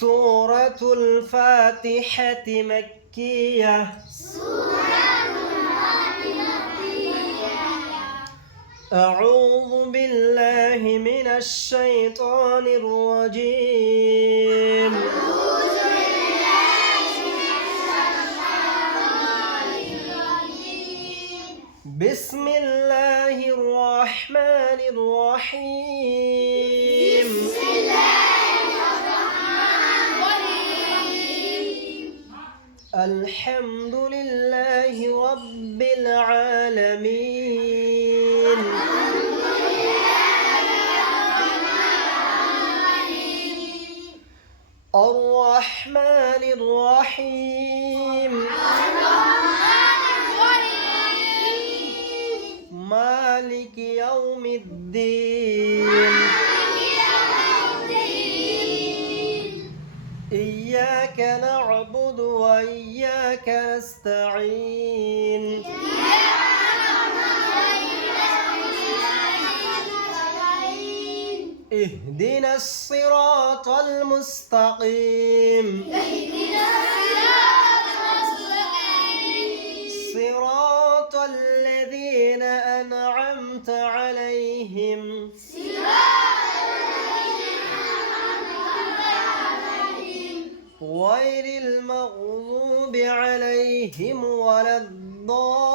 سورة الفاتحة مكية. أعوذ بالله من الشيطان الرجيم. بسم الله الرحمن الرحيم. الحمد لله رب العالمين. الرحمن الرحيم. مالك يوم الدين. إياك نعبد وإياك نستعين. اهدنا الصراط المستقيم. صراط الذين أنعمت عليهم غير المغضوب عليهم ولا الضالين.